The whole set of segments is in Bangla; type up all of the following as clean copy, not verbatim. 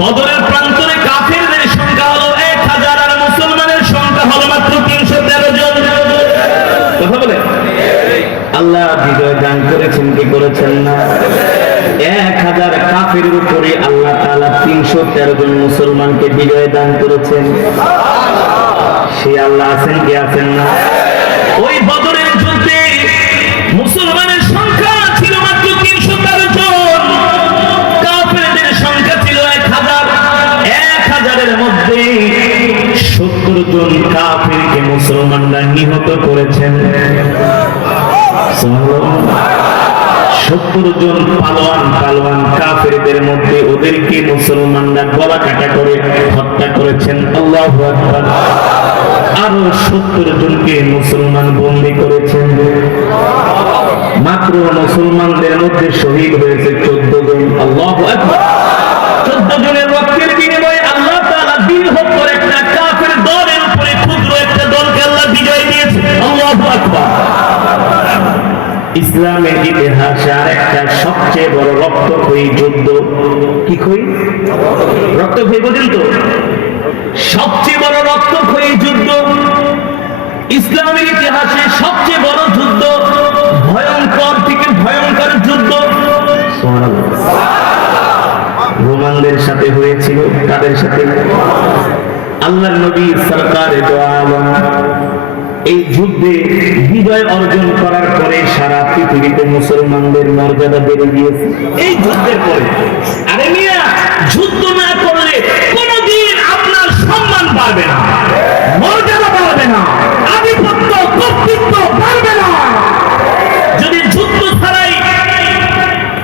বদরের প্রান্তরে কাফেরদের সংখ্যা হলো 1000 আর মুসলমানের সংখ্যা হলো মাত্র 313 জন। কথা বলে আল্লাহ বিজয় দান করেছেন কি করেছেন না? 1000 কাফেরের উপরে আল্লাহ তাআলা 313 জন মুসলমানকে বিজয় দান করেছেন। সে আল্লাহ আছেন কি আছেন না? ওই বদরের যুদ্ধে মুসলমানের সংখ্যা ছিল মাত্র 313 জন, কাফেরদের সংখ্যা ছিল 1000। 1000 এর মধ্যে 70 জন কাফেরকে মুসলমানরা নিহত করেছেন। 70 জন পালোয়ান কাফেরদের মধ্যে ওদেরকে মুসলমানরা গলা কাটা করে হত্যা করেছেন। আল্লাহু আকবার। আরো 70 জনকে মুসলমান বন্দী করেছেন। মাত্র মুসলমানদের মধ্যে শহীদ হয়েছে 14 জন। আল্লাহু আকবার। 14 জনের রক্তের বিনিময়ে আল্লাহ তাআলা বৃহত্তর একটা কাফের দলের উপরে ক্ষুদ্র একটা দলকে আল্লাহ বিজয় দিয়েছে। আল্লাহু আকবার। ইসলামের ইতিহাসে আরেকটা সবচেয়ে বড় রক্তক্ষয়ী যুদ্ধ, কি ক্ষয়ী? রক্তক্ষয়ী বুঝেন তো? সবচেয়ে বড় রক্তক্ষয়ী যুদ্ধ, ইসলামের ইতিহাসে সবচেয়ে বড় যুদ্ধ, ভয়ঙ্কর থেকে ভয়ঙ্কর যুদ্ধ রোমানদের সাথে হয়েছিল। কাদের সাথে? আল্লাহর নবী সরকারে দো আলম এই যুদ্ধে বিজয় অর্জন করার পরে সারা পৃথিবীতে মুসলমানদের মর্যাদা বেড়ে গিয়েছে এই যুদ্ধের পরে। আরে মিয়া, যুদ্ধ না করলে কোনদিন আপনার সম্মান বাড়বে না, মর্যাদা বাড়বে না, আধিপত্য কর্তৃত্ব বাড়বে না। যদি যুদ্ধ ছাড়াই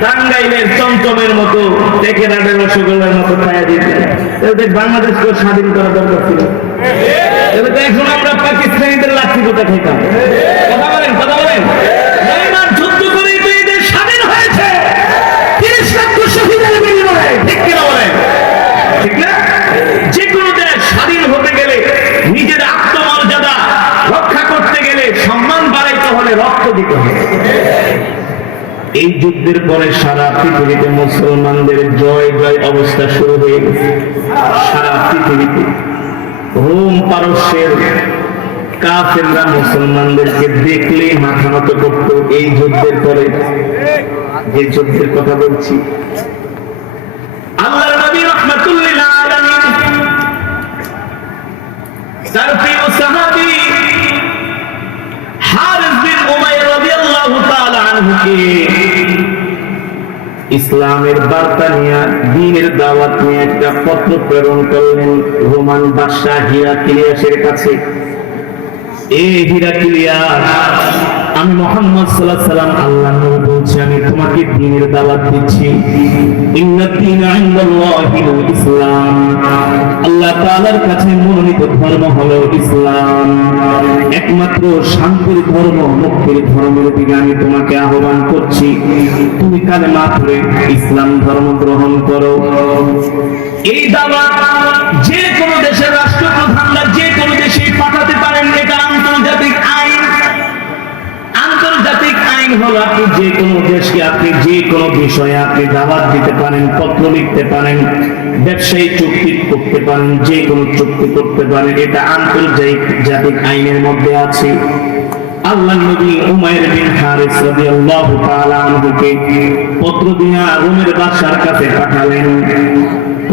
টাঙ্গাইলের চমচমের মতো, টেকেনাডের রসগোল্লার মতো খাইয়া দিতে, বাংলাদেশকে স্বাধীন করা দরকার ছিল। এখন আমরা পাকিস্তানিদের লাঠি কোথা খেতাম। কথা বলেন, কথা বলেন। যুদ্ধ করে এই দেশ স্বাধীন হয়েছে 30 লক্ষ শহীদের বিনিময়ে। ঠিক কিনা বলেন? ঠিক না? যে কোনো দেশ স্বাধীন হতে গেলে, নিজের আত্মমর্যাদা রক্ষা করতে গেলে, সম্মান বাড়াইতে হলে রক্ত দিতে হবে। এই যুদ্ধের পরে সারা পৃথিবীতে মুসলমানদের জয় জয় অবস্থা শুরু হয়ে গেছে। সারা পৃথিবীতে রোম পারস্যের কাফেররা মুসলমানদেরকে দেখলেই মাথা নত করত। এই যুদ্ধের পরে, যে যুদ্ধের কথা বলছি, আল্লাহর নবী রাহমাতুল লিল আলামিন তার প্রিয় সাহাবী হারিস বিন উমাইয়া রাদিয়াল্লাহু তাআলা আনহুকে ইসলামের বার্তা নিয়ে, দ্বীনের দাওয়াত নিয়ে একটা পত্র প্রেরণ করলেন রোমান বাদশা হিরাক্লিয়াসের কাছে। এই হিরাক্লিয়াস, আমি মুহাম্মদ সাল্লাল্লাহু আলাইহি ওয়াসাল্লাম আল্লাহর নবী বলছি, আমি তোমাকে দ্বীনের দাওয়াত দিচ্ছি। ইন্নাদ দীনা ইনদাল্লাহিল ইসলাম, আল্লাহ তাআলার কাছে মনোনীত ধর্ম হলো ইসলাম। একমাত্র শান্তির ধর্ম, মুক্তির ধর্মের দিকে আমি তোমাকে আহ্বান করছি। তুমি কালেমা পড়ে ইসলাম ধর্ম গ্রহণ করো। এই দাওয়াত যে কোনো দেশের রাষ্ট্রপ্রধানরা যে কোনো দেশে পাঠাতে পারেন। এটা আন্তর্জাতিক আইন। আন্তর্জাতিক আইন হলো আপনি যে কোনো দেশকে, আপনি যে কোনো বিষয়ে আপনি দাওয়াত দিতে পারেন, পত্র লিখতে পারেন, ব্যবসায়ী চুক্তি করতে পারেন, যে কোনো চুক্তি করতে পারেন। এটা আন্তর্জাতিক আইনের মধ্যে আছে। আল্লাহর নবী উমাইর বিন হারিস রাদিয়াল্লাহু তাআলা আনহুকে পত্র দিয়ে রোমের বাদশার কাছে পাঠালেন।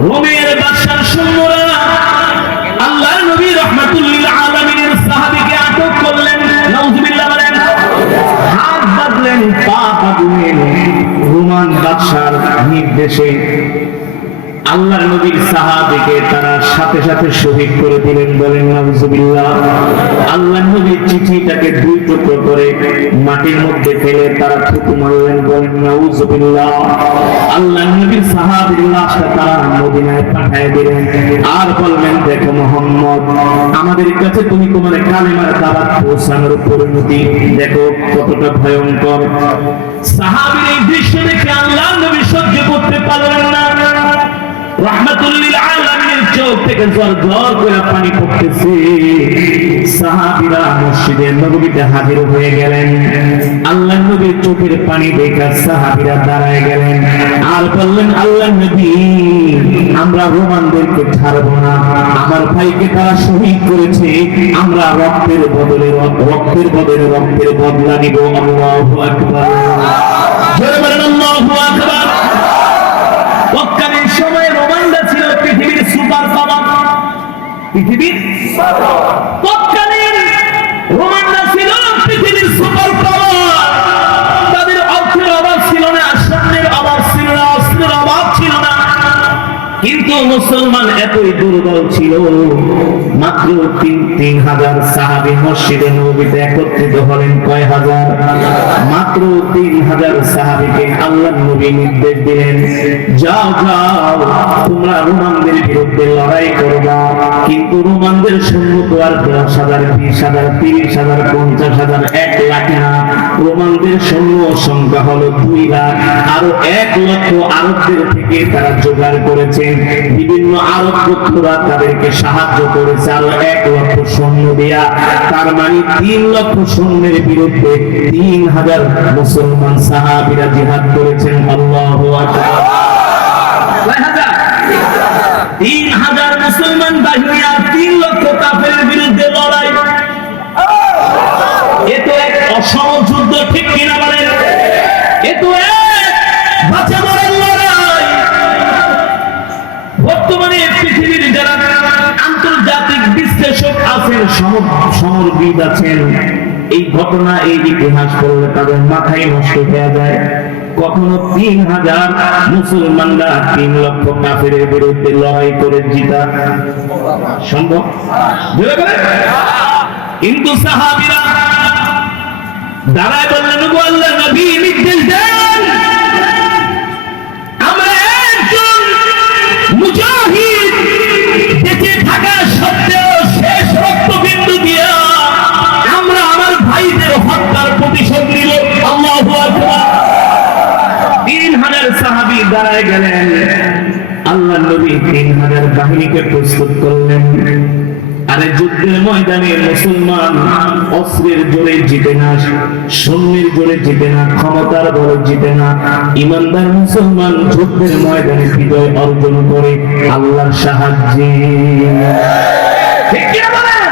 রোমের বাদশার সৈন্যরা আল্লাহর নবী রাহমাতুল লিল আলামিনের সাহাবীকে আটক করলেন। নাউযুবিল্লাহ বলেন। হাত বাঁধলেন, পা বাঁধলেন। রোমান বাদশার নির্দেশে আল্লাহর নবীর সাহাবীকে তারা সাথে সাথে শহীদ করে দিলেন। বলেন নাউযুবিল্লাহ। আল্লাহর নবীর চিঠিটাকে 2 টুকরো করে মাটির মধ্যে ফেলে তারা থুতু মারলেন। বলেন নাউযুবিল্লাহ। আল্লাহর নবীর সাহাবীর লাশটা তারা মদিনায় পাঠিয়ে দিলেন। আর বললেন, দেখো মুহাম্মদ, আমাদের কাছে তুমি তোমার কালেমার দাওয়াত পৌঁছানোর পরিণতি দেখো কতটা ভয়ঙ্কর। সাহাবীর এই দৃশ্য দেখে আল্লাহর নবী সহ্য করতে পারলেন না। রাহমাতুল লিল আলামিনের চোখ থেকে জ্বর জ্বর করে পানি পড়তেছে। সাহাবীরা মসজিদে নববীতে হাজির হয়ে গেলেন। আল্লাহর নবীর চোখের পানি দেখে সাহাবীরা দাঁড়ায় গেলেন আর বললেন, আল্লাহর নবী, আমরা রোমানদেরকে ছাড়বো না। আমার ভাইকে তারা শহীদ করেছে, আমরা রক্তের বদলে রক্তের বদলা নিব। আল্লাহু আকবার। জোরে বলেন আল্লাহু আকবার। তৎকালীন সময়ে রোমানরা ছিল পৃথিবীর সুপার পাওয়ার। পৃথিবীর তৎকালীন রোমানরা ছিল পৃথিবীর সুপার পাওয়ার। তাদের অর্থের অভাব ছিল না, সৈন্যের অভাব ছিল না, অস্ত্রের অভাব ছিল না। কিন্তু মুসলমান এতই দুর্বল ছিল, মাত্র ৩,০০০ সাহাবী মসজিদে নববীতে একত্রিত হলেন। কয় হাজার? মাত্র ৩,০০০ সাহাবীকে আল্লাহর নবী নির্দেশ দিলেন, যাও যাও তোমরা রোমানদের বিরুদ্ধে লড়াই করবা। কিন্তু রোমানদের সৈন্য তো আর ১০,০০০, ২০,০০০, ৩০,০০০, ৫০,০০০, ১ লাখ না। রোমানদের সৈন্য সংখ্যা হলো ২ লাখ। আরো ১ লক্ষ আরবদের থেকে তারা জোগাড় করেছে। বিভিন্ন আরব গোত্ররা তাদেরকে সাহায্য করেছে আরো ১ লক্ষ সৈন্য দিয়া। তার মানে ৩ লক্ষ সৈন্যের বিরুদ্ধে ৩,০০০ মুসলমান সাহাবীরা জিহাদ করেছেন। আল্লাহু আকবার। ৩,০০০ মুসলমান বাহিনী আর ৩ লক্ষ কাফেরের বিরুদ্ধে লড়াই। এ তো এক অসম যুদ্ধ, ঠিক কিনা বলেন? এ তো এক বাঁচা মরার লড়াই। বর্তমানে পৃথিবীর যারা আন্তর্জাতিক বিশ্লেষক আছেন, সমরবিদ আছেন, এই ঘটনা, এই ইতিহাস পড়লে তাদের মাথায় নষ্ট হয়ে যায়। কখনো ৩,০০০ মুসলমানরা ৩ লক্ষ কাফেরের বিরুদ্ধে লড়াই করে জিতা সম্ভব? কিন্তু সাহাবীরা দাঁড়ায় বললেন, আল্লাহর নবী নির্দেশ দেন, আমরা একজন মুজাহিদ বেঁচে থাকা সত্ত্বেও শেষ রক্তবিন্দু দিয়ে আমরা আমার ভাইদের হত্যার প্রতিশোধ নিব। আল্লাহু আকবার। ৩,০০০ সাহাবী দাঁড়ায় গেলেন। আল্লাহর নবী ৩,০০০ বাহিনীকে প্রস্তুত করলেন। আরে যুদ্ধের ময়দানে মুসলমান অস্ত্রের জোরে জিতে না, সৈন্যের জোরে জিতে না, ক্ষমতার বলে জিতে না। ইমানদার মুসলমান যুদ্ধের ময়দানে বিজয় অর্জন করে আল্লাহর সাহায্যে। ঠিক কি বলেন?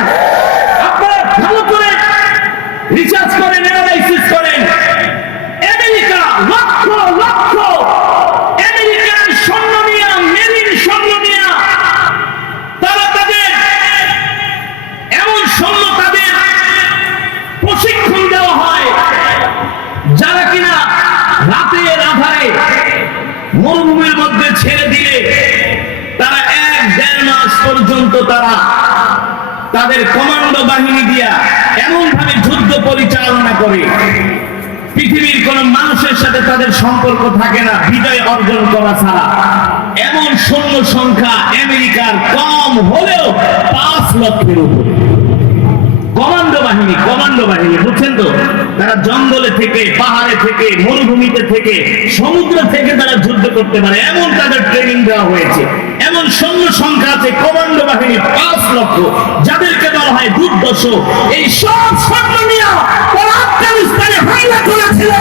আপনারা ভালো করে রিসার্চ করেন, অ্যানালাইসিস করেন। আমেরিকা লক্ষ লক্ষ আমেরিকান সৈন্য নিয়ে, মেরিন সৈন্য নিয়ে, তারা তাদের এমন সৈন্য তাদের প্রশিক্ষণ দেওয়া হয় যারা কিনা রাতের আধারে মরুভূমির মধ্যে ছেড়ে দিলে তারা ১-১.৫ মাস পর্যন্ত তারা তাদের কমান্ডো বাহিনী দিয়া এমন ভাবে যুদ্ধ পরিচালনা করে, পৃথিবীর কোন মানুষের সাথে তাদের সম্পর্ক থাকে না বিজয় অর্জন করা ছাড়া। এমন সৈন্য সংখ্যা আমেরিকার কম হলেও ৫ লক্ষের উপরে। কমান্ডো বাহিনী বুঝছেন তো? তারা জঙ্গলে থেকে, পাহাড়ে থেকে, মরুভূমিতে থেকে, সমুদ্র থেকে তারা যুদ্ধ করতে পারে, এমন তাদের ট্রেনিং দেওয়া হয়েছে। এমন সৈন্য সংখ্যা আছে কমান্ডো বাহিনী ৫ লক্ষ, যাদেরকে বলা হয় দুর্দশ। এই সব সৈন্য নিয়ে তারা আফগানিস্তানে হামলা করেছিল।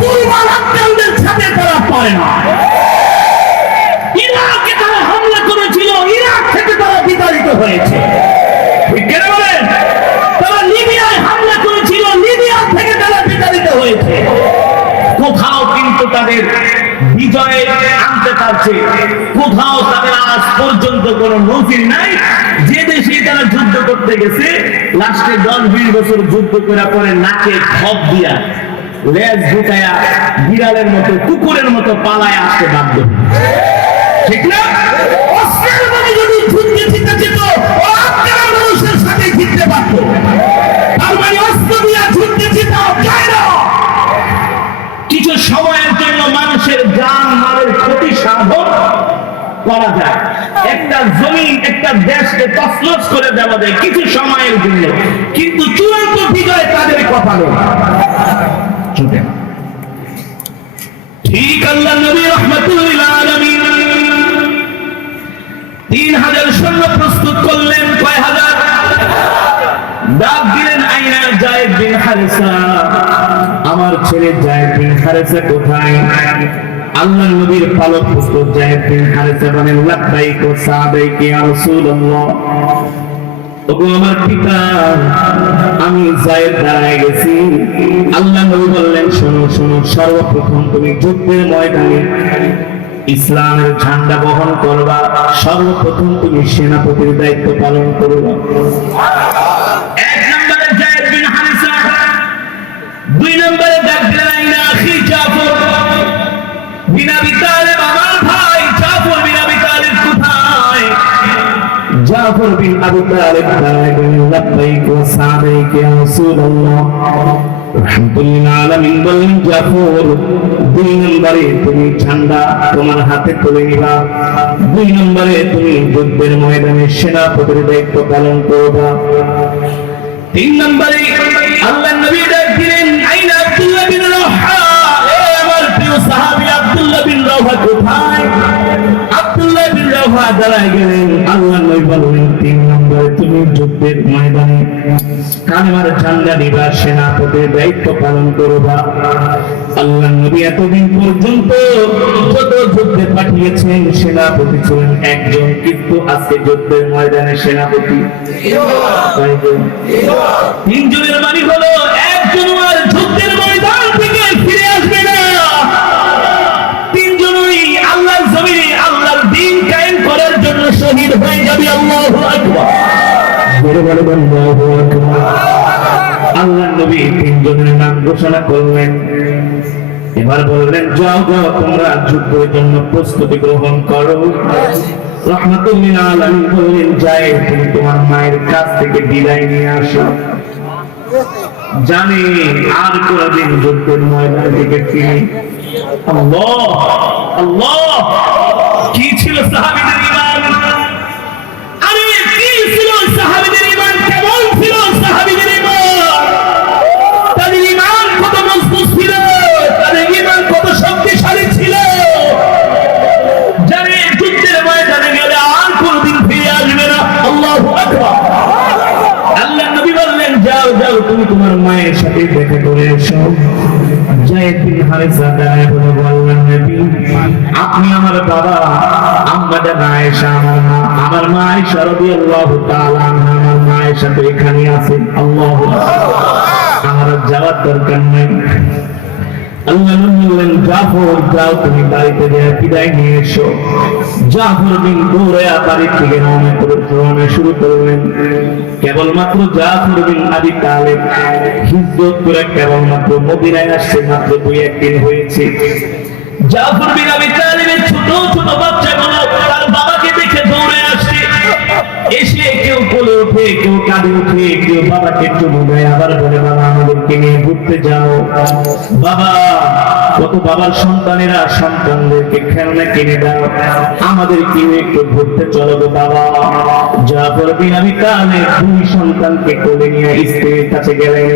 দুর্বল আফগানদের সাথে তারা পারে না। ইরাকে তারা হামলা করেছিল, ইরাক থেকে তারা বিতাড়িত হয়েছে। ঠিক কেন বলেন? তারা লিবিয়ায় হামলা করেছিল, লিবিয়া থেকে তারা বিতাড়িত হয়েছে। কোথাও কিন্তু তাদের বিজয়ে আনতে পারছে, কোথাও তাদের আজ পর্যন্ত কোনো নজির নাই। যে দেশে তারা যুদ্ধ করতে গেছে, লাস্টে ১০-২০ বছর যুদ্ধ করার পরে নাকে খপ দিয়া, লেজ ঢুকায়া, বিড়ালের মতো, কুকুরের মতো পালায় আসতে বাধ্য। ঠিক না? অস্ত্রের মধ্যে যদি যুদ্ধে জিতে যেত, আফগান মানুষের সাথে জিততে পারত। তার মানে অস্ত্র দিয়া যুদ্ধে জিতা যায় না। কিছু সময়ের জন্য মানুষের জান মালের ক্ষতি সাধন করা যায়, একটা জমিন, একটা দেশকে তছনছ করে দেওয়া যায় কিছু সময়ের জন্য, কিন্তু চূড়ান্ত বিজয় তাদের কপালে জুটে না। ঠিক আল্লাহ নবী রাহমাতুল লিল আলামিন ৩,০০০ সৈন্য ডাক দিলেন, আইনা যায়েদ বিন হারেসা, আমার ছেলে যায়েদ বিন হারেসা কোথায়? আল্লাহর নবীর পালক পুত্র যায়েদ বিন হারেসা বলেন, লাব্বাইক ওয়া সাদাইক ইয়া রাসূলুল্লাহ। ওগো আমার পিতা, আমি যায়েদ দাঁড়ায় গেছি। আল্লাহ নবী বললেন, শোনো শোনো, সর্বপ্রথম তুমি যুদ্ধের ময়দানে ইসলামের ঝান্ডা বহন করবা, সর্বপ্রথম তুমি সেনাপতির দায়িত্ব পালন করবা। এক নম্বরে যায়েদ বিন হারেসা, দুই নম্বরে ডাক দিলেন, আইনা আখি জাফর বিন আবি তালিব, আমার ভাই জাফর বিন আবি তালিব কোথায়? জাফর বিন আবি তালিব দাঁড়ায় গেলেন, লাব্বাইক ওয়া সাদাইক ইয়া রাসূলুল্লাহ। রাহমাতুল্লিল আলামিন বললেন, জাফর, দুই নম্বরে তুমি ঝান্ডা তোমার হাতে তুলে নিবা, দুই নম্বরে তুমি যুদ্ধের ময়দানে সেনাপতির দায়িত্ব পালন করবা। তিন নম্বরে আল্লাহর নবী ডাক দিলেন, আইনা আব্দুল্লাহ বিন রাওহা, আমার প্রিয় সাহাবী আব্দুল্লাহ বিন রাওহা কোথায়? আব্দুল্লাহ বিন রাওহা দাঁড়ায় গেলেন। আল্লাহর নবী বললেন, তিন নম্বরে তুমি যুদ্ধের ময়দানে কালেমার ঝান্ডা নিবা, সেনাপতির দায়িত্ব পালন করবা। আল্লাহর নবী এতদিন পর্যন্ত যত যুদ্ধে পাঠিয়েছেন সেনাপতি ছিলেন একজন, কিন্তু আজকে যুদ্ধের ময়দানে সেনাপতি তিনজনের। মানে হলো একজন আর যুদ্ধের ময়দান থেকে ফিরে আসবে না, তিনজনই আল্লাহর জমিনে আল্লাহর দ্বীন কায়েম করার জন্য শহীদ হয়ে যাবে। আল্লাহু আকবার, বড় বড় আল্লাহু আকবার। আল্লাহর নবী তিনজনের নাম ঘোষণা করলেন, এবার বললেন, যাও যাও তোমরা যুদ্ধের জন্য প্রস্তুতি গ্রহণ করো। রাহমাতুল্লিল আলামিন বললেন, যায়েদ তুমি তোমার মায়ের কাছ থেকে বিদায় নিয়ে আসো, জানি আর কোনদিন যুদ্ধের ময়দান থেকে ফিরে। আল্লাহ আল্লাহ, কি ছিল সাহাবীদের ঈমান! আরে কি ছিল সাহাবীদের ঈমান! কেমন ছিল সাহাবীদের ঈমান! তাদের ঈমান কত মজবুত ছিল, তাদের ঈমান কত শক্তিশালী ছিল, জানে যুদ্ধের ময়দানে গেলে আর কোনদিন ফিরে আসবে না। আল্লাহু আকবার। আল্লাহ নবী বললেন, যাও যাও তুমি তোমার মায়ের সাথে দেখা করে এসো। যায়েদ বিন হারেসা দাঁড়ায় বলে বললেন, নবী আপনি আমার বাবা, আম্মা জান আয়েশা আমার মা আয়েশা রাদিয়াল্লাহু তাআলা আনহা আমার মায়ের সাথে এখানে আছে। আল্লাহু আকবার, আমার যাওয়ার দরকার নেই। আল্লাহ বললেন, জাফর যাও তুমি বাড়িতে গিয়ে বিদায় নিয়ে এসো। জাফর বিন দৌড়ে বাড়ি থেকে রওনা শুরু করলেন। কেবলমাত্র জাফর বিন আবি তালিব হিজরত করে কেবলমাত্র মদিনায় আসছে, মাত্র 2-1 দিন হয়েছে। জাফর বিন আবি তালিবের ছোট ছোট বাচ্চাগুলো তার বাবাকে দেখে দৌড়ে আসছে, এসে কেউ কোলে উঠে, কেউ কাঁধে উঠে, কেউ বাবাকে চুমু দেয়, আবার বলে, বাবা আমাদেরকে নিয়ে ঘুরতে যাও। বাবা, কত বাবার সন্তানেরা সন্তানদেরকে খেলনা কিনে দাও, আমাদেরকে একটু ঘুরতে চলো গো বাবা। জাফর বিন আবি তালিব 2 সন্তানকে কোলে নিয়ে স্ত্রীর কাছে গেলেন।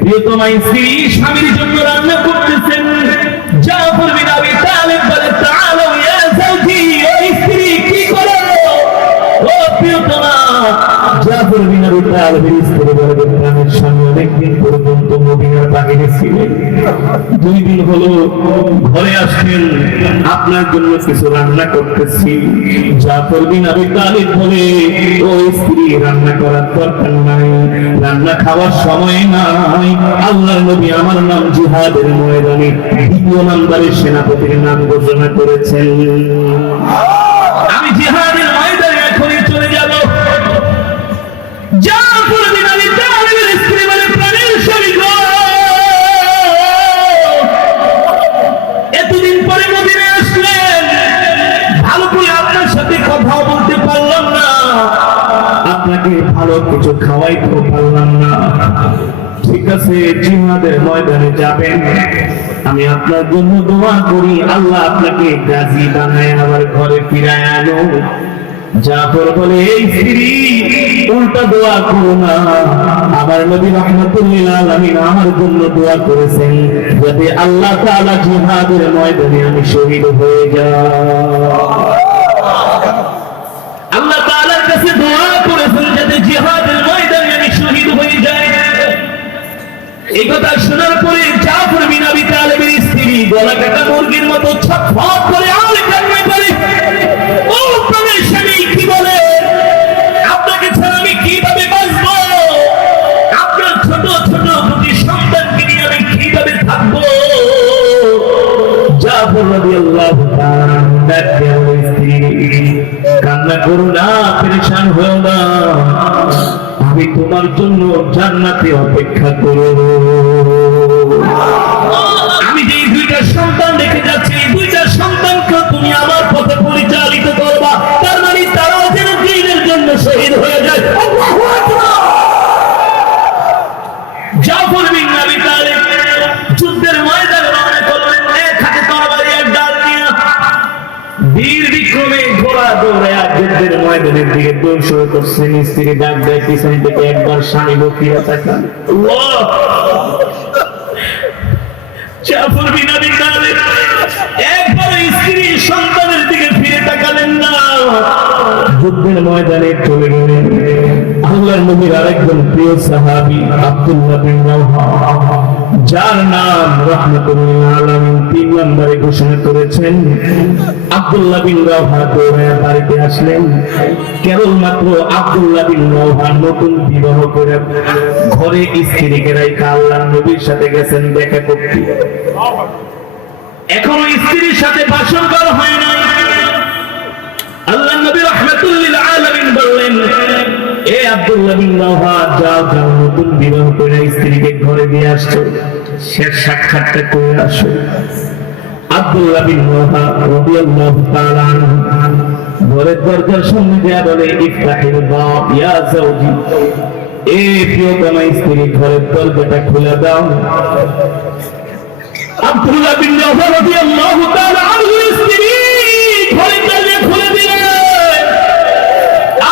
প্রিয়তমা স্ত্রী স্বামীর জন্য রান্না করতেছেন। জাফর বিন আবি তালিব বলে, তাআলাও ইয়া যাওজি, ও স্ত্রী কি করো? ও প্রিয়তমা, জাফর বিন আবি তালিবের স্ত্রী বলে, গ্রামের স্বামী অনেকদিন পর্যন্ত মদিনার বাহিরে ছিলেন, 2 দিন হলো ঘরে আসছেন, আপনার জন্য কিছু রান্না করতেছি। জাফর বিন আবি তালিব বলে, ও স্ত্রী রান্না করার দরকার নাই, রান্না খাওয়ার সময় নাই। আল্লাহর নবী আমার নাম জিহাদের ময়দানে 2 নম্বরের সেনাপতির নাম ঘোষণা করেছেন। আমি জিহাদের ময়দানে এখনই চলে যাব। জাফর বিন আবি তালিবের স্ত্রী বলে, প্রাণের স্বামী গো, এতদিন পরে মদিনায় আসলেন, ভালো করে আপনার সাথে কথা বলতে পারলাম না, আপনাকে ভালো কিছু খাওয়াইতেও পারলাম না। ঠিক আছে, জিহাদের ময়দানে যাবেন, আমি আপনার জন্য দোয়া করি, আল্লাহ আপনাকে গাজী বানায় আবার ঘরে ফিরায় আনো। জাফর বলে, এই স্ত্রী উল্টা দোয়া করো না, আমার নবী রাহমাতুল্লিল আলামিন আমার জন্য দোয়া করেছেন যাতে আল্লাহ তাআলা জিহাদের ময়দানে আমি শহীদ হয়ে যাই। আল্লাহ তাআলার কাছে দোয়া করেছেন যাতে জিহাদের ময়দানে আমি শহীদ হয়ে এই কথা শোনার পরে জাফর বিন আবী তালেবের স্ত্রী গলা কাটা মুরগির মতো ছটফট করে আর কান্না করে, ও প্রাণের স্বামী কি বলে, আপনাকে ছাড়া আমি কিভাবে বাঁচবো, আপনার ছোট ছোট দুটি সন্তানকে নিয়ে আমি কিভাবে থাকবো। জাফর রাদিয়াল্লাহু তাআলা স্ত্রী, কান্না করো না, পেরেশান হও না, আমি তোমার জন্য জান্নাতে অপেক্ষা করব। আমি যে দুইটা সন্তান রেখে যাচ্ছি, এই দুইটা সন্তানকে তুমি আমার পথে পরিচালিত করবা, তার মানে তারাও যেন দ্বীনের জন্য শহীদ হয়ে যায়। আল্লাহু আকবার। জাফর বিন আবী তালেব যুদ্ধের ময়দানে রওনা করলেন, এক হাতে তরবারি এক ডাল নিয়ে বীর বিক্রমে ঘোড়া দৌড়ায় যুদ্ধের ময়দানের দিকে দৌড় শুরু করছেন। স্ত্রী ডাক দেয় পিছন থেকে, একবার স্বামী বকিরা তাকান। জাফর বিন আবী তালেব একবার স্ত্রী সন্তানের দিকে ফিরে তাকালেন না, যুদ্ধের ময়দানে চলে গেলেন। আল্লাহর নবীর আরেকজন প্রিয় সাহাবী আব্দুল্লাহ বিন রাওহা, যার নাম রাহমাতুল্লিল আলামিন 3 নম্বরে ঘোষণা করেছেন, আব্দুল্লাহ বিন রাওহা দৌড়ে বাড়িতে আসলেন। কেবলমাত্র আব্দুল্লাহ বিন রাওহা নতুন বিবাহ করে ঘরে স্ত্রীকে রেখে আল্লাহর নবীর সাথে গেছেন দেখা করতে। এখনো স্ত্রীর সাথে বাসর করা হয় নাই। আল্লাহর নবী রাহমাতুল্লিল আলামিন বললেন, এ আব্দুল্লাহ বিন রাওহা, যাও যাও, নতুন বিবাহ করে স্ত্রীকে ঘরে দিয়ে আসছো, শেষ সাক্ষাৎটা করে আসো। আব্দুল্লাহ বিন রাওহা রাদিয়াল্লাহু তাআলা আনহু ঘরের দরজার সামনে দিয়া বলে, ইফতাহিল বাব ইয়া যাওজি, এ প্রিয়তমা স্ত্রী, ঘরের দরজাটা খুলে দাও। আব্দুল্লাহ বিন রাওহা রাদিয়াল্লাহু তাআলা আনহু স্ত্রী ঘরের দরজা খুলে দিলেন,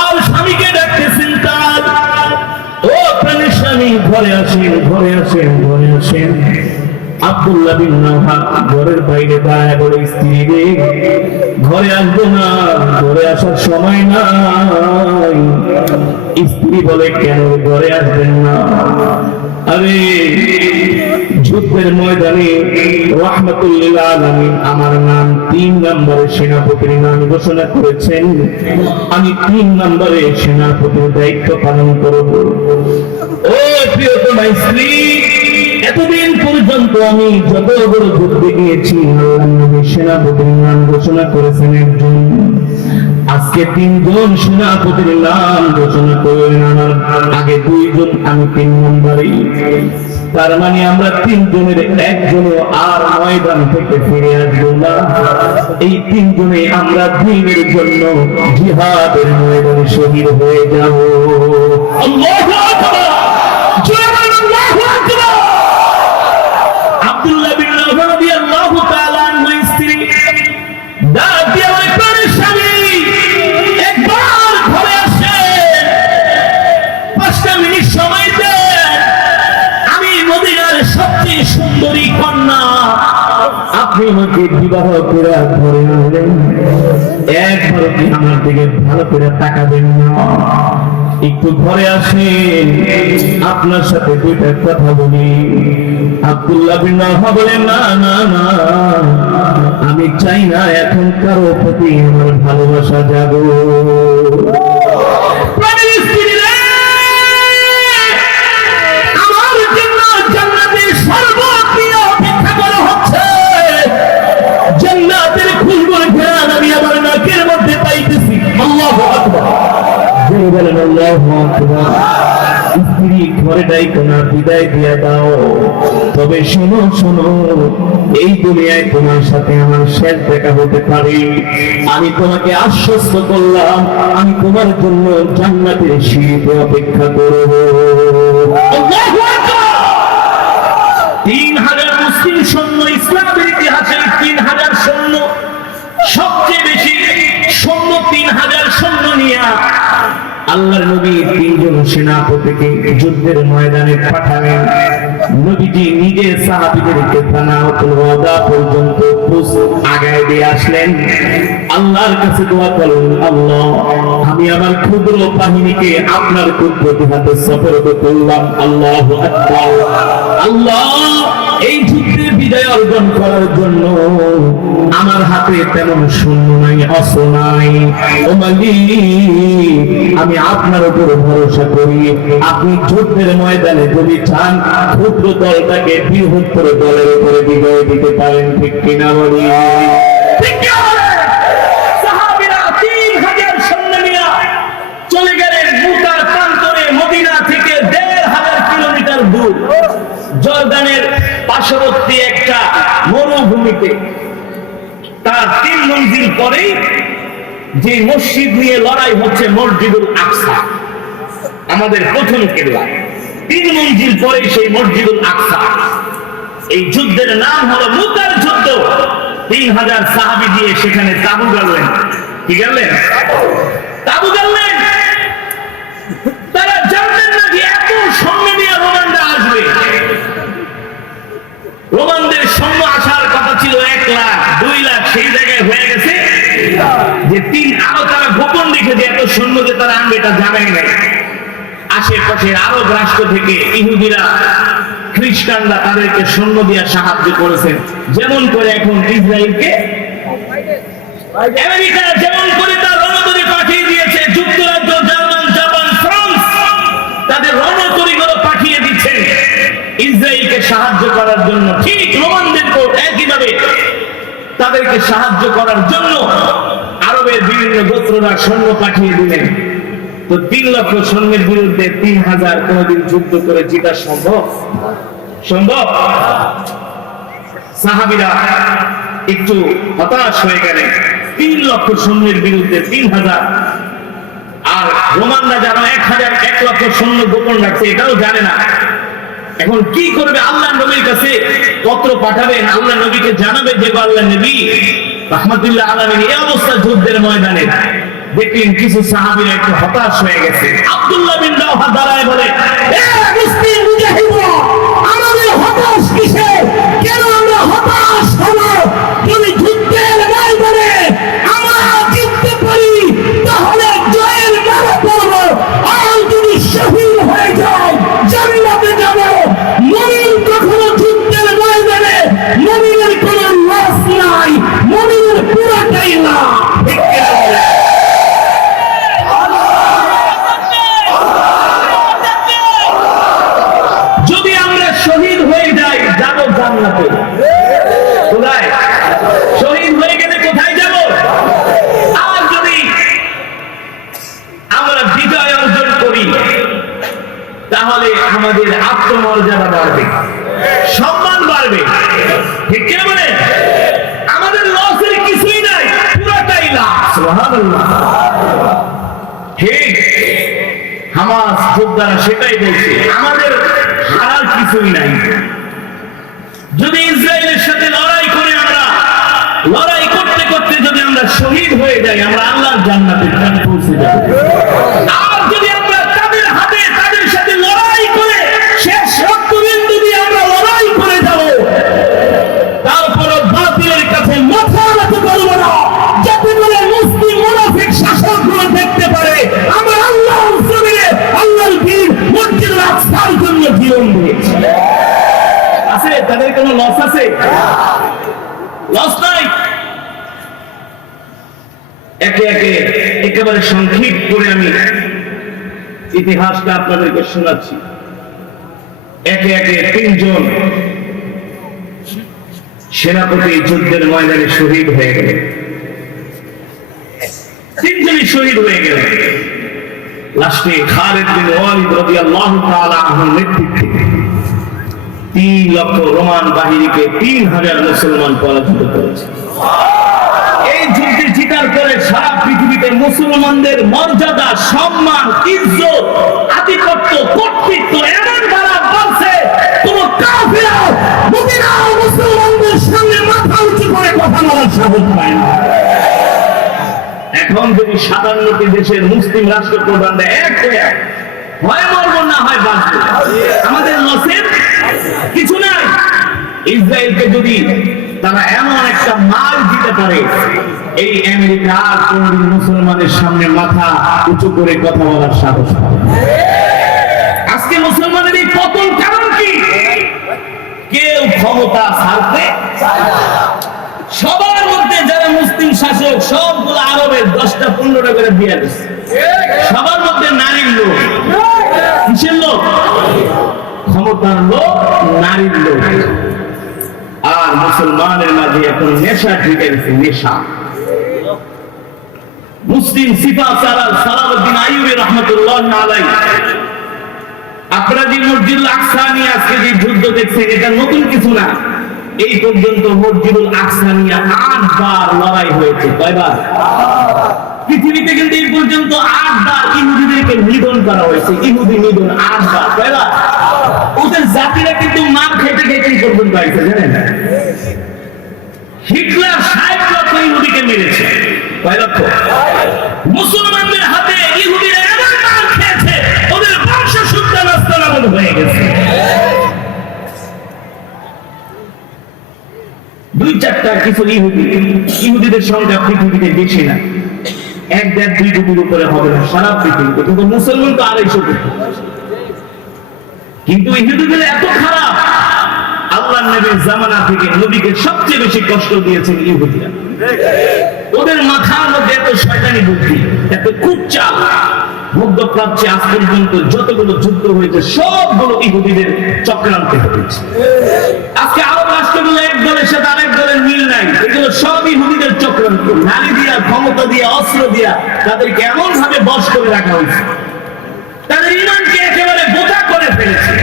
আর স্বামীকে ডাকতেছেন, তার ও প্রাণের স্বামী, ঘরে আসেন, ঘরে আসেন, ঘরে আসেন। আব্দুল্লাহ বিন রাওহা ঘরের বাইরে দাঁড়ায় বলে, স্ত্রী রে, ঘরে আসবো না, ঘরে আসার সময় নাই। স্ত্রী বলে, কেন ঘরে আসবেন না? আরে যুদ্ধের ময়দানে রাহমাতুল্লিল আলামিন আমার নাম 3 নম্বরে সেনাপতির নাম ঘোষণা করেছেন, আমি 3 নম্বরে সেনাপতির দায়িত্ব পালন করব। ও প্রিয়তমা স্ত্রী, এতদিন পর্যন্ত আমি যত বড় যুদ্ধে গিয়েছি, আল্লাহর নবী সেনাপতির নাম ঘোষণা করেছেন একজন, আজকে 3 জন সেনাপতির নাম ঘোষণা করলেন, আমার আগে 2 জন, আমি 3 নম্বরে। তার মানে আমরা 3 জনের একজনও আর ময়দান থেকে ফিরে আসবো না। এই 3 জনে আমরা দ্বীনের জন্য জিহাদের ময়দানে শহীদ হয়ে যাব। আল্লাহু আকবার, জয় আল্লাহু আকবার। আব্দুল্লাহ বিন রাওহা রাদিয়াল্লাহু তাআলা আনহু স্ত্রী ডাক দিয়ে বলে, প্রাণের স্বামী, একবার ঘরে আসেন, 5টা মিনিট সময় দেন, আমি মদিনার সবচেয়ে সুন্দরী কন্যা, আপনি আমাকে বিবাহ করে ঘরে আনলেন, একবার কি আমার দিকে ভালো করে তাকাবেন না? একটু ঘরে আসেন, আপনার সাথে 2টা কথা বলি। আব্দুল্লাহ বিন রাওহা বলেন, না না না, আমি চাই না এখন কারো প্রতি আমার ভালোবাসা জাগো। আমার জন্য জান্নাতের সর্বপ্রিয় অপেক্ষা করা হচ্ছে, জান্নাতের খুশবুর ঘ্রাণ আমি আমার নাকের মধ্যে পাইতেছি। আল্লাহু আকবার, জয় বলেন আল্লাহু আকবার। স্ত্রী ঘরে ডাইকো না, বিদায় দিয়ে দাও। তবে শোনো শোনো, এই দুনিয়ায় তোমার সাথে আমার শেষ দেখা হতে পারে, আমি তোমাকে আশ্বস্ত করলাম, আমি তোমার জন্য জান্নাতের সিঁড়িতে অপেক্ষা করব। আল্লাহু আকবার। 3000 মুসলিম সৈন্য, ইসলামের ইতিহাসে 3000 সৈন্য, সবচেয়ে বেশি সৈন্য 3000 সৈন্য নিয়ে আল্লাহর নবী 3 জন সেনাপতিকে যুদ্ধের ময়দানে পাঠালেন। নবীজি নিজে সাহাবীদেরকে সানাতুল ওয়াদা পর্যন্ত আগায় দিয়ে আসলেন, আল্লাহর কাছে দোয়া করলেন, আল্লাহ, আমি আমার ক্ষুদ্র বাহিনীকে আপনার কুদরতি হাতে সুপর্দ করলাম। আল্লাহু আকবার। আল্লাহ এই যুদ্ধে বিজয় অর্জন করার জন্য আমার হাতে তেমন সৈন্য নাই, অস্ত্র নাই। ও মালিক, আমি আপনার উপর ভরসা করি। আপনি যুদ্ধের ময়দানে যদি চান ক্ষুদ্র দলটাকে বৃহত্তর দলের উপরে বিজয় দিতে পারেন, ঠিক কিনা বলি? সাহাবীরা 3000 সৈন্য নিয়ে চলে গেলেন মুতার প্রান্তরে, মদিনা থেকে 1500 কিলোমিটার দূর জর্দানের পার্শ্ববর্তী একটা মরুভূমিতে। তার 3 মঞ্জিল পরেই যে মসজিদ নিয়ে লড়াই হচ্ছে, মসজিদুল আকসা, আমাদের প্রথম কিবলা। 3 মঞ্জিল পরে সেই মসজিদুল আকসা। এই যুদ্ধের নাম হলো মুতার যুদ্ধ। 3000 সাহাবী দিয়ে সেখানে তাবু গাড়লেন। কি গাড়লেন? তাবু গাড়লেন। তারা জানতেন না যে এত সৈন্য নিয়ে রোমানরা আসবে। রোমানদের সৈন্য আসার কথা ছিল 1 লাখ, 2 লাখ, সেই জায়গায় হয়ে গেছে যে 3। আরো তারা গোপন রেখেছে এত সৈন্য যে তারা আনবে, এটা জানাই নাই। আশেপাশের আরব রাষ্ট্র থেকে ইহুদিরা, খ্রিস্টানরা তাদেরকে সৈন্য দিয়ে সাহায্য করেছেন। যেমন করে এখন ইসরায়েলকে আমেরিকা যেমন করে তার রণতরী পাঠিয়ে দিয়েছে, যুক্তরাজ্য, জার্মান, জাপান, ফ্রান্স তাদের রণতরীগুলো পাঠিয়ে দিচ্ছেন ইসরায়েলকে সাহায্য করার জন্য। ঠিক রোমানদেরকেও একইভাবে তাদেরকে সাহায্য করার জন্য আরবের বিভিন্ন গোত্ররা সৈন্য পাঠিয়ে দিলেন। তো 3 লক্ষ সৈন্যের বিরুদ্ধে 3000 কোনদিন যুদ্ধ করে জিতা সম্ভব? সম্ভব? সাহাবীরা একটু হতাশ হয়ে গেলেন। 3 লক্ষ সৈন্যের বিরুদ্ধে 3000। আর রোমানরা যেন 1 লক্ষ সৈন্য গোপন রাখছে, এটাও জানে না। এখন কি করবে? আল্লাহ নবীর কাছে পত্র পাঠাবেন, আল্লাহ নবীকে জানাবে যে আল্লাহ নবী রাহমাতুল্লাহ আলাইহি এই অবস্থা যুদ্ধের ময়দানে। দেখলেন কিছু সাহাবীরা একটু হতাশ হয়ে গেছে। আব্দুল্লাহ বিন রাওহা দাঁড়ায় বলে, এ মুসলিম মুজাহিদরা, আমাদের হতাশ কিসে? কেন আমরা হতাশ হব? যদি যুদ্ধের ময়দানে আমরা জিততে পারি তাহলে জয়ের মালা পড়ব, আর যদি শহীদ হয়ে যায় জান্নাতে যাব। মুমিন কখনো যুদ্ধের ময়দানে মুমিনের কোনো লস নাই, মুমিনের পুরাটাই না। যদি আমরা শহীদ হয়ে যাই যাব জান্নাতে। কোথায়? শহীদ হয়ে গেলে কোথায় যাব? আর যদি আমরা বিজয় অর্জন করি তাহলে আমাদের আত্মমর্যাদা বাড়বে, সম্মান বাড়বে। ঠিক কি বলে? আমাদের লসের কিছুই নাই, পুরোটাই লাভ। সুবহানাল্লাহ। ঠিক হামাস যোদ্ধারা সেটাই বলছে, আমাদের হারার কিছুই নাই। যদি ইসরায়েলের সাথে লড়াই করে আমরা লড়াই করতে করতে যদি আমরা শহীদ হয়ে যাই, আমরা আল্লাহর জান্নাতে পৌঁছে যাব। আর যদি আমরা তাদের হাতে তাদের সাথে লড়াই করে শেষ রক্তবিন্দু দিয়ে আমরা লড়াই করে যাব, তারপরও বাতিলের কাছে মাথা নত করব না, যাতে করে মুসলিম মুনাফিক শাসকগুলো দেখতে পারে আমরা আল্লাহর জমিনে আল্লাহর দ্বীন মসজিদুল আকসার জন্য জীবন দিয়েছি। আছে তাদের কোনো লস আছে? লস নাই। একে একে একেবারে সংক্ষিপ্ত করে আমি ইতিহাসটা আপনাদেরকে শোনাচ্ছি। একে একে 3 জন সেনাপতি যুদ্ধের ময়দানে শহীদ হয়ে গেলেন। 3 জনই শহীদ হয়ে গেলেন। লাস্টে খালিদ বিন ওয়ালিদ রাদিয়াল্লাহু তাআলা আনহুর নেতৃত্বে 3 লক্ষ রোমান বাহিনীকে 3000 মুসলমান পরাজিত করেছে। এই যুদ্ধে জিতার পরে সারা পৃথিবীতে মুসলমানদের মর্যাদা, সম্মান, ইজ্জত, আধিপত্য, কর্তৃত্ব এমন ভাবে বাড়ছে, কোন কাফের মদিনার মুসলমানদের সামনে মাথা উঁচু করে কথা বলার সাহস পায় না। এখন যদি 57টি দেশের মুসলিম রাষ্ট্রপ্রধান এক হয়ে হয় মরবো না হয় বাঁচবো, আমাদের লসের কিছু নাই। ইসরায়েলকে যদি তারা এমন একটা মাল দিতে পারে, এই আমেরিকা আর কোনদিন মুসলমানের সামনে মাথা উঁচু করে কথা বলার সাহস পাবে। আজকে মুসলমানের এই পতন কারণ কি? কেউ ক্ষমতা ছাড়তে চায় না। সবার মধ্যে যারা মুসলিম শাসক সবগুলো আরবের 10টা 15টা করে দিয়ে দিচ্ছে। সবার মধ্যে নারীর লোক, কিসের লোক? ক্ষমতার লোক, নারীর লোক। আর মুসলমানের মাঝে এখন নেশা ঢুকে গেছে, নেশা। মুসলিম সিপাহসালার সালাউদ্দিন আইয়ুবী রাহমাতুল্লাহ আলাইহি, আপনারা যে মসজিদুল আকসা নিয়ে আজকে যে যুদ্ধ দেখছেন, এটা নতুন কিছু না। এই পর্যন্ত মসজিদুল আকসা নিয়ে 8 বার লড়াই হয়েছে। কয়বার? পৃথিবীতে কিন্তু এই পর্যন্ত 8 বার ইহুদিদেরকে নিধন করা হয়েছে। ইহুদি নিধন 8 বার। কয়বার? ওদের জাতিরা কিন্তু মার খেতে খেতে এই পর্যন্ত আইছে, জানেন? হিটলার 60 লক্ষ ইহুদিকে মেরেছে। কয় লক্ষ? মুসলমানদের হাতে ইহুদিরা এমন মার খেয়েছে, ওদের বংশ শুদ্ধ নাস্তানাবুদ হয়ে গেছে। 2-4টা কিছু ইহুদিদের সংখ্যা পৃথিবীতে বেশি না, 1-1.5-2 কোটির উপরে হবে না সারা পৃথিবীতে। কিন্তু মুসলমান তো 250 কোটি। কিন্তু ইহুদিদের এত খারাপ, আল্লাহর নবীর জামানা থেকে নবীকে সবচেয়ে বেশি কষ্ট দিয়েছেন ইহুদিরা। ওদের মাথার মধ্যে এত শয়তানি বুদ্ধি, এত কুচ্চাল। মধ্যপ্রাচ্যে আজ পর্যন্ত যতগুলো যুদ্ধ হয়েছে সবগুলো ইহুদিদের চক্রান্তে হয়েছে। আজকে আরব রাষ্ট্রগুলো এক দলের সাথে আরেক দলের মিল নাই, এগুলো সব ইহুদিদের চক্রান্ত। নারী দিয়া, ক্ষমতা দিয়া, অস্ত্র দিয়া তাদেরকে এমন ভাবে বশ করে রাখা হয়েছে, তাদের ঈমানকে একেবারে বোঝা করে ফেলেছে।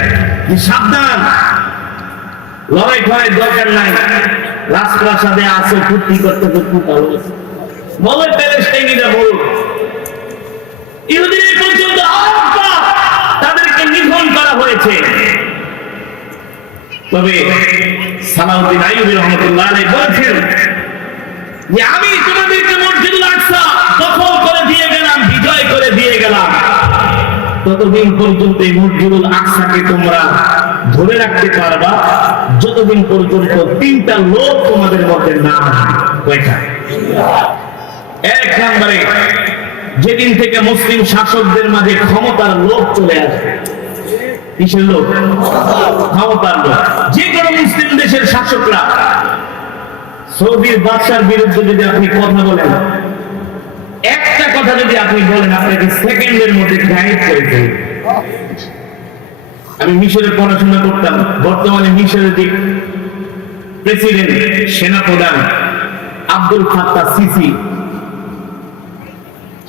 সাবধান, লড়াই ভয়ের দরকার নাই। রাজপ্রাসাদে আসো, ফুর্তি করতে করতে বলে প্যালেস্টাইনিরা বল, ইহুদিদের পর্যন্ত তাদেরকে নিধন করা হয়েছে। তবে সালাউদ্দিন আইয়ুবী রাহমাতুল্লাহ আলাইহি বলেছেন যে আমি তোমাদেরকে মসজিদুল আকসা দখল করে দিয়ে গেলাম, বিজয় করে দিয়ে গেলাম, ততদিন পর্যন্ত এই মসজিদুল আকসাকে তোমরা ধরে রাখতে পারবা যতদিন পর্যন্ত 3টা লোক তোমাদের মধ্যে না হয়। কয়টা? 1 নম্বরে, যেদিন থেকে মুসলিম শাসকদের মাঝে ক্ষমতার লোভ চলে আসবে। কিসের লোভ? ক্ষমতার লোভ। যে কোনো মুসলিম দেশের শাসকরা সৌদির বাদশার বিরুদ্ধে যদি আপনি কথা বলেন, একটা কথা যদি আপনি বলেন, আপনাকে সেকেন্ডের মধ্যে গায়েব করে দেবে। আমি মিশরে পড়াশোনা করতাম, বর্তমানে মিশরের যে প্রেসিডেন্ট, সেনাপ্রধান আব্দুল ফাত্তাহ সিসি,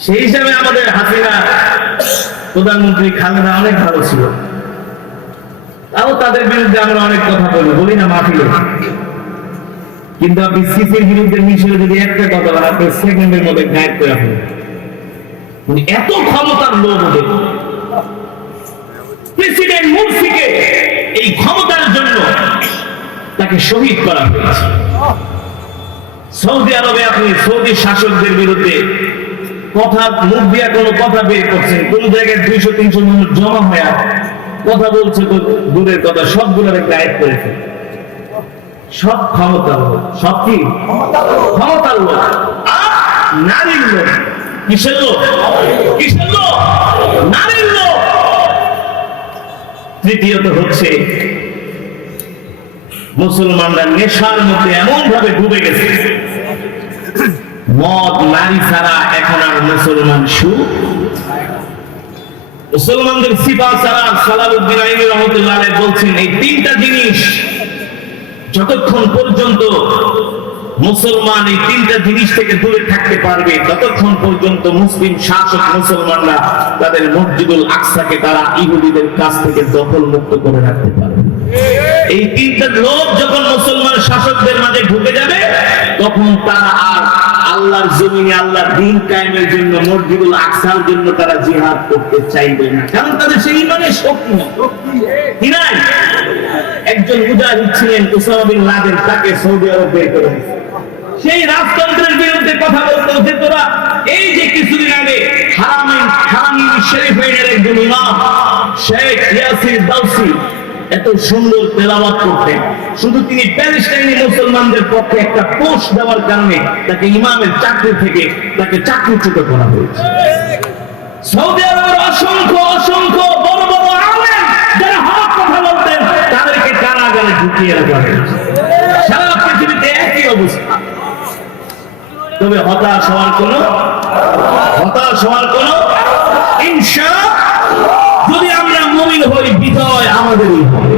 সেই হিসাবে আমাদের হাসিনা প্রধানমন্ত্রী খালেদা অনেক ভালো ছিল। তাও তাদের বিরুদ্ধে আমরা অনেক কথা বলি না মাহফিলে। কিন্তু আপনি সিসির বিরুদ্ধে মিশরে যদি একটা কথা বলেন, আপনি সেকেন্ডের মধ্যে গায়েব করে রাখবেন। এত ক্ষমতার লোভ ওদের। প্রেসিডেন্ট মুরসিকে এই ক্ষমতার জন্য তাকে শহীদ করা হয়েছে। সৌদি আরবে আপনি সৌদি শাসকদের বিরুদ্ধে কথা, মুখ দিয়া কোনো কথা বের করছেন, কোন জায়গায় 200-300 মানুষ জমা হয়ে কথা বলছে, তো দূরের কথা, সবগুলোর গায়েব করে ফেলে। সব ক্ষমতার লোক। সব কি? ক্ষমতার লোক। আর নারীর লোক। কিসের লোক? কিসের লোক? নারীর লোক। তৃতীয়ত হচ্ছে মুসলমানরা নেশার মধ্যে এমন ভাবে ডুবে গেছে, মদ নারী ছাড়া এখন আর মুসলমান সুখ। মুসলমানদের সিপাহসালার সালাউদ্দিন আইয়ুবী রাহমাতুল্লাহ আলাইহি বলছেন, এই 3টা জিনিস যতক্ষণ পর্যন্ত মুসলমান এই 3টা জিনিস থেকে দূরে থাকতে পারবে, ততক্ষণ পর্যন্ত মুসলিম শাসক মুসলমানরা তাদের মসজিদুল আকসাকে তারা ইহুদিদের কাছ থেকে দখল মুক্ত করে রাখতে পারবে। এই 3টা লোক যখন মুসলমান শাসকদের মাঝে ঢুকে যাবে, তখন তারা আর আল্লাহর জমিনে আল্লাহর দ্বীন কায়েমের জন্য, মসজিদুল আকসার জন্য তারা জিহাদ করতে চাইবে না, কারণ তাদের সেই ঈমানের শক্তি নাই। একজন মুজাহিদ ছিলেন উসামা বিন লাদেন, তাকে সৌদি আরব বের করে দিয়েছে। সেই রাজতন্ত্রের বিরুদ্ধে কথা বলতে হচ্ছে, তোরা এই যে কিছুদিন আগে হারামিন শরীফের একজন ইমাম শেখ ইয়াসির দাউসি এত সুন্দর তেলাওয়াত করতেন, শুধু তিনি প্যালেস্টাইনি মুসলমানদের পক্ষে একটা পোস্ট দেওয়ার কারণে তাকে ইমামের চাকরি থেকে তাকে চাকরিচ্যুত করা হয়েছে। সৌদি আরবের অসংখ্য অসংখ্য বড় বড় আলেম যারা হক কথা বলতেন, তাদেরকে কারাগারে ঢুকিয়ে খেয়াল করেন, সারা পৃথিবীতে একই অবস্থা। তবে হতাশ হওয়ার কোনো ইনশাআল্লাহ, যদি আমরা মুমিন হই বিজয় আমাদেরই হবে।